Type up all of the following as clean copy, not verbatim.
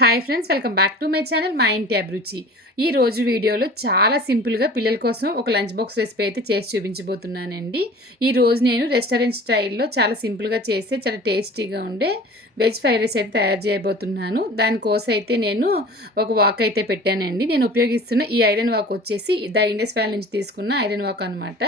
Hi friends, welcome back to my channel మా ఇంటి అభిరుచి. ఈ రోజు వీడియోలో చాలా సింపుల్గా పిల్లల కోసం ఒక లంచ్ బాక్స్ రెసిపీ అయితే చేసి చూపించబోతున్నానండి. ఈ రోజు నేను రెస్టారెంట్ స్టైల్లో చాలా సింపుల్గా చేసి చాలా టేస్టీగా ఉండే వెజ్ ఫ్రైడ్ రైస్ అయితే తయారు చేయబోతున్నాను. దానికోసం అయితే నేను ఒక వాక్ అయితే పెట్టానండి. నేను ఉపయోగిస్తున్న ఈ ఐరన్ వాక్ వచ్చేసి ద ఇండస్ వ్యాలీ నుంచి తీసుకున్న ఐరన్ వాక్ అనమాట.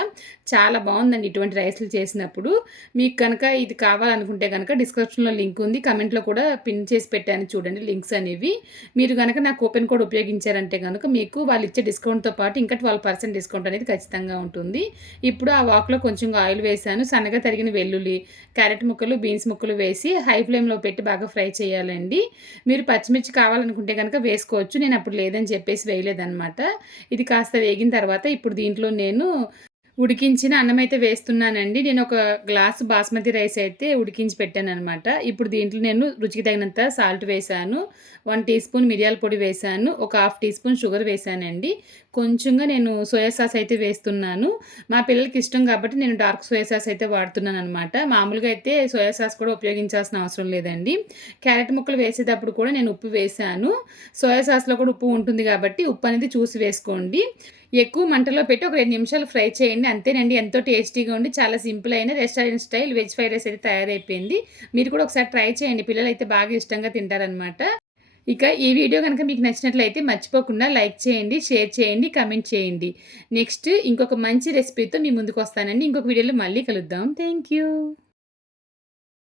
చాలా బాగుందండి ఇటువంటి రైస్లు చేసినప్పుడు. మీకు కనుక ఇది కావాలనుకుంటే కనుక డిస్క్రిప్షన్లో లింక్ ఉంది, కమెంట్లో కూడా పిన్ చేసి పెట్టాను చూడండి లింక్స్ అనేవి. మీరు కనుక నా కూపెన్ కోడ్ ఉపయోగించారంటే కనుక మీకు వాళ్ళు ఇచ్చే డిస్కౌంట్తో పాటు ఇంకా 12% డిస్కౌంట్ అనేది ఖచ్చితంగా ఉంటుంది. ఇప్పుడు ఆ వాక్లో కొంచెం ఆయిల్ వేసాను, సన్నగా తరిగిన వెల్లుల్లి, క్యారెట్ ముక్కలు, బీన్స్ ముక్కలు వేసి హై ఫ్లేమ్లో పెట్టి బాగా ఫ్రై చేయాలండి. మీరు పచ్చిమిర్చి కావాలనుకుంటే కనుక వేసుకోవచ్చు, నేను అప్పుడు లేదని చెప్పేసి వేయలేదనమాట. ఇది కాస్త వేగిన తర్వాత ఇప్పుడు దీంట్లో నేను ఉడికించిన అన్నమైతే వేస్తున్నానండి. నేను ఒక గ్లాసు బాస్మతి రైస్ అయితే ఉడికించి పెట్టాననమాట. ఇప్పుడు దీంట్లో నేను రుచికి తగినంత సాల్ట్ వేశాను, 1 టీ స్పూన్ మిరియాల పొడి వేశాను, ఒక హాఫ్ టీ స్పూన్ షుగర్ వేశానండి. కొంచెంగా నేను సోయా సాస్ అయితే వేస్తున్నాను. మా పిల్లలకి ఇష్టం కాబట్టి నేను డార్క్ సోయా సాస్ అయితే వాడుతున్నాననమాట. మామూలుగా అయితే సోయా సాస్ కూడా ఉపయోగించాల్సిన అవసరం లేదండి. క్యారెట్ ముక్కలు వేసేటప్పుడు కూడా నేను ఉప్పు వేశాను. సోయా సాస్‌లో కూడా ఉప్పు ఉంటుంది కాబట్టి ఉప్పు అనేది చూసి వేసుకోండి. ఎక్కువ మంటలో పెట్టి ఒక 2 నిమిషాలు ఫ్రై చేయండి. అంతేనండి, ఎంతో టేస్టీగా ఉండి చాలా సింపుల్ అయిన restaurant style veg fried rice అయితే తయారైపోయింది. మీరు కూడా ఒకసారి ట్రై చేయండి, పిల్లలైతే బాగా ఇష్టంగా తింటారనమాట. ఇక ఈ వీడియో కనుక మీకు నచ్చినట్లయితే మర్చిపోకుండా లైక్ చేయండి, షేర్ చేయండి, కమెంట్ చేయండి. నెక్స్ట్ ఇంకొక మంచి రెసిపీతో మీ ముందుకు వస్తానండి. ఇంకొక వీడియోలో మళ్ళీ కలుద్దాం. Thank you.